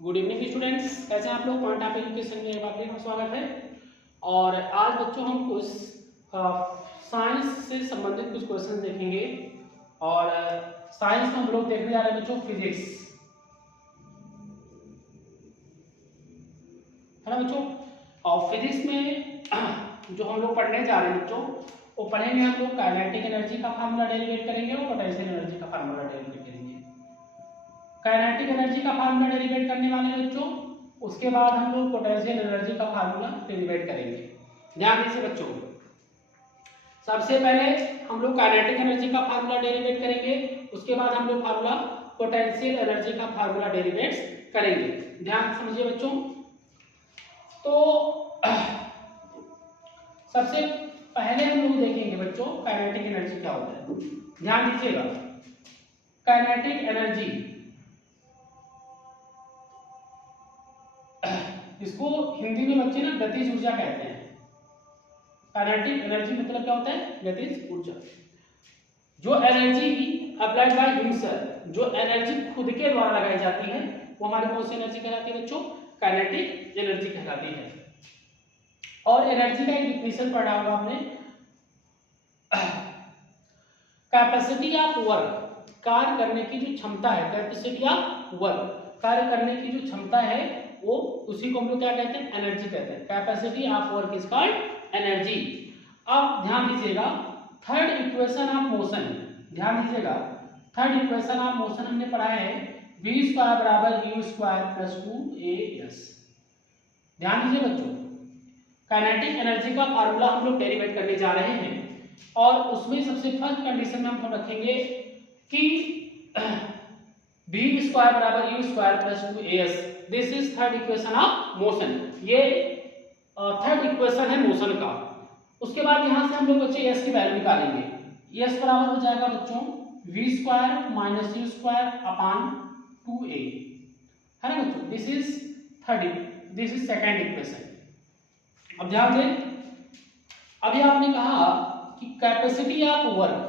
Good evening students, कैसे हैं आप लोग। पॉइंट ऑफ एजुकेशन में एक बार फिर स्वागत है। और आज बच्चों हम कुछ साइंस से संबंधित कुछ क्वेश्चन देखेंगे। और साइंस में हम लोग देखने जा रहे हैं बच्चों फिजिक्स, है ना बच्चों। और फिजिक्स में जो हम लोग पढ़ने जा रहे हैं बच्चों, वो पढ़ेंगे हम लोग काइनेटिक एनर्जी का फार्मूला डेरिवेट करेंगे और पोटेंशियल एनर्जी का फार्मूला डेरिवेट करेंगे। काइनेटिक एनर्जी का फार्मूला डेरिवेट करने वाले बच्चों, उसके बाद हम लोग पोटेंशियल एनर्जी का फार्मूला डेरिवेट करेंगे। ध्यान दीजिए बच्चों, सबसे पहले हम लोग काइनेटिक एनर्जी का फार्मूला डेरिवेट करेंगे, उसके बाद हम लोग फार्मूला पोटेंशियल एनर्जी का फार्मूला डेरिवेट करेंगे। ध्यान समझिए बच्चों। तो सबसे पहले हम लोग देखेंगे बच्चों काइनेटिक एनर्जी क्या होता है। ध्यान दीजिएगा, काइनेटिक एनर्जी, इसको हिंदी में बच्चे ना गतिज ऊर्जा कहते हैं। काइनेटिक एनर्जी मतलब क्या होता है? गतिज ऊर्जा। जो एनर्जी अप्लाइड बाय हिमसेल्फ, जो एनर्जी खुद के द्वारा लगाई जाती है, वो हमारी कौन सी एनर्जी कहलाती है बच्चों? काइनेटिक एनर्जी कहलाती है। और एनर्जी का एक डिफिनेशन पढ़ा होगा आपने, कैपेसिटी ऑफ वर्क, कार्य करने की जो क्षमता है, कैपेसिटी ऑफ वर्क, कार्य करने की जो क्षमता है, वो उसी को हम लोग क्या कहते हैं? एनर्जी कहते हैं। Capacity of work is called energy. अब ध्यान दीजिएगा, थर्ड इक्वेशन ऑफ मोशन, ध्यान दीजिएगा, थर्ड इक्वेशन ऑफ मोशन हमने पढ़ा है v स्क्वायर बराबर u स्क्वायर प्लस 2as। ध्यान दीजिए बच्चों, काइनेटिक एनर्जी का फार्मूला हम लोग डेरिवेट करने जा रहे हैं और उसमें सबसे फर्स्ट कंडीशन में हम रखेंगे कि v स्क्वायर बराबर u square plus 2as। This is third equation of motion. ये थर्ड इक्वेशन है मोशन का। उसके बाद यहां से हम लोग बच्चे s की वैल्यू निकालेंगे। s बराबर हो जाएगा बच्चों v square minus u square upon 2a, है ना बच्चों। This is second equation. अब ध्यान दें, अभी आपने कहा कि capacity of work,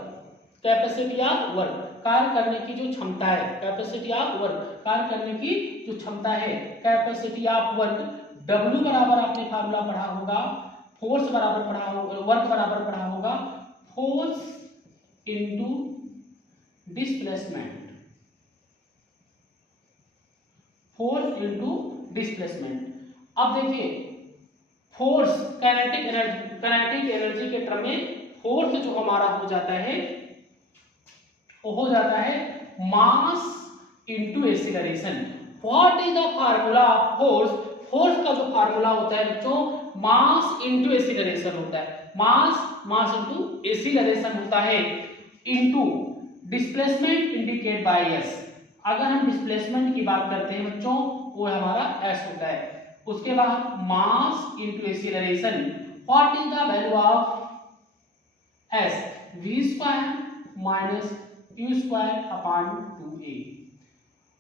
capacity of work, कार्य करने की जो क्षमता है, कैपेसिटी ऑफ वर्क, कार्य करने की जो क्षमता है, कैपेसिटी ऑफ वर्क, W बराबर आपने फार्मूला पढ़ा होगा, फोर्स बराबर पढ़ा होगा, वर्क बराबर पढ़ा होगा force into displacement, force into displacement. अब देखिए, फोर्स काइनेटिक एनर्जी के टर्म में फोर्स जो हमारा हो जाता है, वो हो जाता है mass into acceleration. What is the formula of force? Force का जो फार्मूला होता है बच्चों, मास इनटू एक्सीलरेशन होता है। मास इनटू एक्सीलरेशन होता है, into displacement indicate by S. अगर हम डिस्प्लेसमेंट की बात करते हैं बच्चों, वो हमारा एस होता है। उसके बाद mass into acceleration, what is the value of S? v square minus u square upon 2a।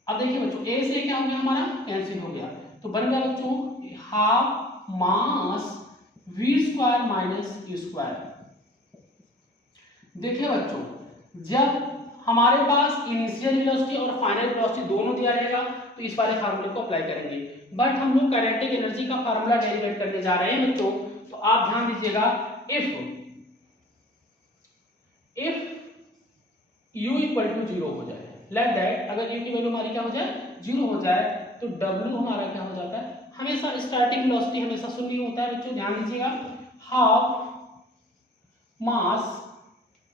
अब देखिए बच्चों, a से क्या हो गया हमारा? कैंसिल हो गया, तो बन गया बच्चों हाफ मास v square minus u square. देखिए बच्चों, जब हमारे पास इनिशियल वेलोसिटी और फाइनल वेलोसिटी दोनों दिया रहेगा तो इस वाले फार्मूले को अप्लाई करेंगे। बट हम लोग काइनेटिक एनर्जी का फार्मूला डेरिवेट करने जा रहे हैं बच्चों, तो आप ध्यान दीजिएगा, इफ u इक्वल टू 0 हो जाए, लाइक दैट, अगर u की वैल्यू हमारी क्या हो जाए? 0 हो जाए, तो w हमारा क्या हो जाता है? हमेशा स्टार्टिंग वेलोसिटी हमेशा शून्य होता है बच्चों। ध्यान दीजिएगा, हाफ मास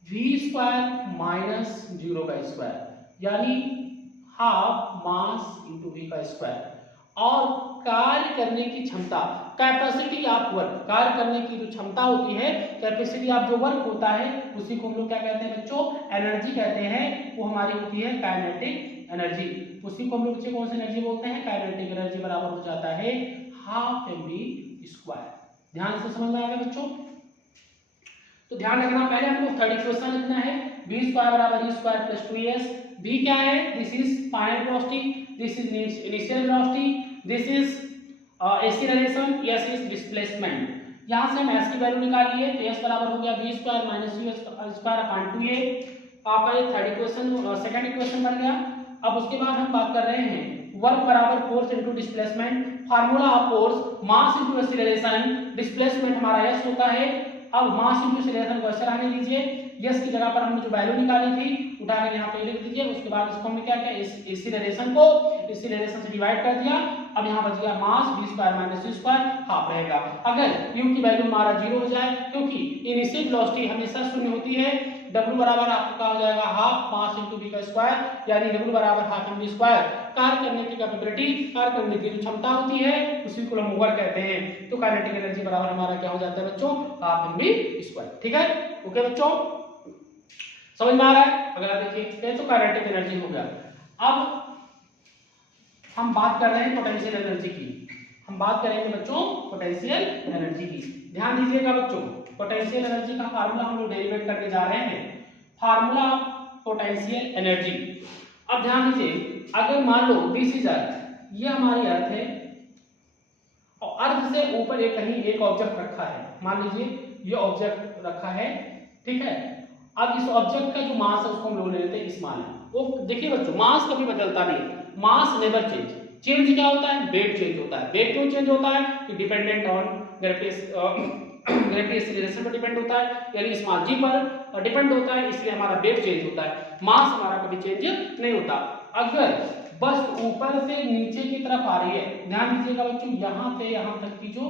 v स्क्वायर माइनस 0 का स्क्वायर, यानी हाफ मास इंटू v का स्क्वायर। और कार्य करने की क्षमता, कैपेसिटी ऑफ वर्क, कार्य करने की जो क्षमता होती है, कैपेसिटी ऑफ जो वर्क होता है, उसी को हम लोग क्या कहते हैं बच्चों? एनर्जी कहते हैं। वो हमारी होती है काइनेटिक एनर्जी। उसी को हम लोग बच्चे कौन सी एनर्जी बोलते हैं? काइनेटिक एनर्जी बराबर हो जाता है हाफ mv स्क्वायर। ध्यान से समझ में आ गया बच्चों? तो ध्यान रखना, पहले हमको थर्ड इक्वेशन लिखना है, v स्क्वायर बराबर u square plus 2s। v क्या है? This is final velocity, this is initial velocity, this is acceleration, s is displacement. यहां से हम s की वैल्यू निकाल लिए, तो s बराबर हो गया v square minus u square upon 2a। आपका ये थर्ड इक्वेशन, सेकंड इक्वेशन बन गया। अब उसके बाद हम बात कर रहे हैं वर्क बराबर force into displacement, formula of force mass into acceleration, displacement हमारा s होता है। अब मास इनटू एक्सीलरेशन को ऐसे आने दीजिए, s की जगह पर हमने जो वैल्यू निकाली थी उठाकर यहाँ पे लिख दीजिए, उसके बाद इसको हमने क्या किया, एक्सीलरेशन को एक्सीलरेशन से डिवाइड कर दिया। अब यहाँ बच गया मास v square minus c square half रहेगा। अगर u की वैल्यू हमारा 0 हो जाए, क्योंकि इनिशियल वेलोसिटी हमेशा शून्य होती है, w बराबर आपका हो जाएगा हाफ मास इनटू v का स्क्वायर, यानी w बराबर हाफ mv स्क्वायर। कार्य करने की कैपेबिलिटी, कार्य करने की जो क्षमता होती है उसी को हम वर्क कहते हैं। तो काइनेटिक एनर्जी बराबर हमारा क्या हो जाता है बच्चों, हाफ mv स्क्वायर। ठीक है, ओके बच्चों, समझ में आ रहा है। अगला देखिए, तो काइनेटिक एनर्जी हो गया। अब हम बात कर रहे हैं पोटेंशियल एनर्जी की, हम बात करेंगे बच्चों पोटेंशियल एनर्जी की। ध्यान दीजिएगा बच्चों, पोटेंशियल एनर्जी का फार्मूला हम लोग डेरिवेट करने जा रहे हैं, फार्मूला ऑफ पोटेंशियल एनर्जी। अब ध्यान दीजिए, अगर मान लो दिस इज अर्थ, ये हमारी अर्थ है और अर्थ से ऊपर एक कहीं एक ऑब्जेक्ट रखा है, मान लीजिए ये ऑब्जेक्ट रखा है, ठीक है। अब इस ऑब्जेक्ट का जो मास है उसको हम लोग ले लेते हैं स्मॉल। वो देखिए बच्चों, मास कभी बदलता नहीं, मास नेवर चेंज। चेंज क्या होता है, वेट चेंज होता है। वेट क्यों चेंज होता है, कि डिपेंडेंट ऑन ग्रेविटी एक्सीलरेशन पर डिपेंड होता है, यानी स्मॉल जी पर डिपेंड होता है, इसलिए हमारा वेट चेंज होता है। मास हमारा कभी चेंज नहीं होता। अगर बस ऊपर से नीचे की तरफ आ रही है, ध्यान दीजिएगा बच्चों, यहाँ से यहाँ तक की जो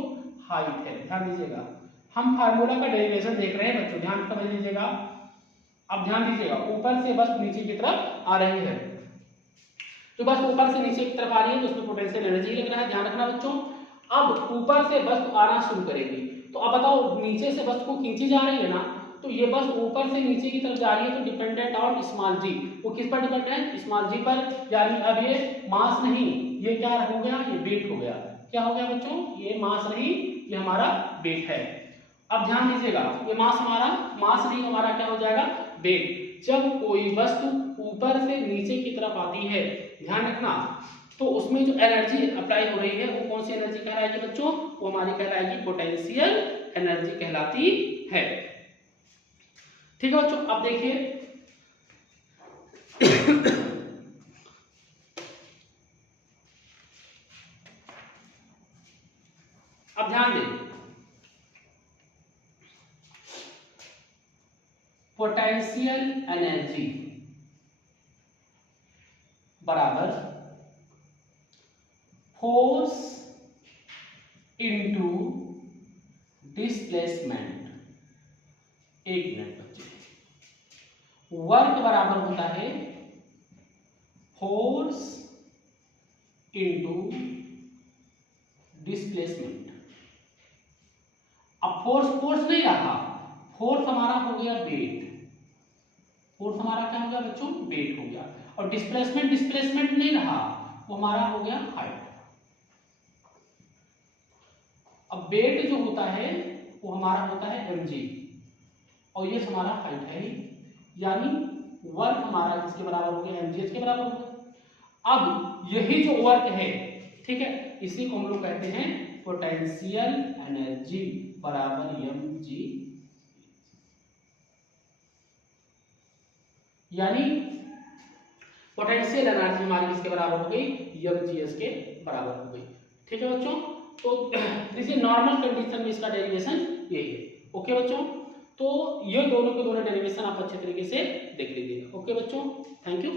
हाइट है, ध्यान दीजिएगा, हम फार्मूला का डेरिवेशन देख रहे हैं बच्चों, ध्यान समझ लीजिएगा। अब ध्यान दीजिएगा, ऊपर से बस नीचे की तरफ आ रही है, तो बस ऊपर से नीचे की तरफ आ रही है तो उसमें पोटेंशियल एनर्जी लग रहा है, ध्यान रखना बच्चों। अब ऊपर से बस आना शुरू करेगी, तो अब बताओ नीचे से बस को खींची जा रही है ना, तो ये बस ऊपर से नीचे की तरफ जा रही है, तो डिपेंडेंट ऑन स्मॉल जी। वो किस पर डिपेंड है, स्मॉल जी पर, यानी अब ये मास नहीं, ये क्या हो गया, ये वेट हो गया। क्या हो गया बच्चों, ये मास नहीं, ये हमारा वेट है। अब ध्यान दीजिएगा, ये मास हमारा, मास नहीं हमारा क्या हो जाएगा, वेट। जब कोई वस्तु ऊपर से नीचे की तरफ आती है, ध्यान रखना, तो उसमें जो एनर्जी अप्लाई हो रही है वो कौन सी एनर्जी कहलाएगी बच्चों, वो हमारी कहलाएगी पोटेंशियल एनर्जी कहलाती है। ठीक है बच्चों, अब देखिए अब ध्यान दें, पोटेंशियल एनर्जी बराबर फोर्स इनटू डिस्प्लेसमेंट। एक मिनट बच्चे, वर्क बराबर होता है फोर्स इनटू डिस्प्लेसमेंट। अब फोर्स फोर्स नहीं रहा, फोर्स हमारा हो गया वेट, फोर्स हमारा क्या हो गया बच्चों, वेट हो गया। और डिस्प्लेसमेंट डिस्प्लेसमेंट नहीं रहा, वो हमारा हो गया हाइट। अब वेट जो होता है वो हमारा होता है mg, और ये हमारा हाइट है, यानी वर्क हमारा किसके बराबर हो गया, mgh के बराबर हो गया। अब यही जो वर्क है, ठीक है, इसी को हम लोग कहते हैं पोटेंशियल एनर्जी बराबर mg, यानी पोटेंशियल एनर्जी हमारी किसके बराबर हो गई, mgh के बराबर हो गई। ठीक है बच्चों, तो इसे नॉर्मल कंडीशन में इसका डेरिवेशन यही है। ओके बच्चों, तो ये दोनों के दोनों डेरिवेशन आप अच्छे तरीके से देख लीजिएगा। ओके बच्चों, थैंक यू।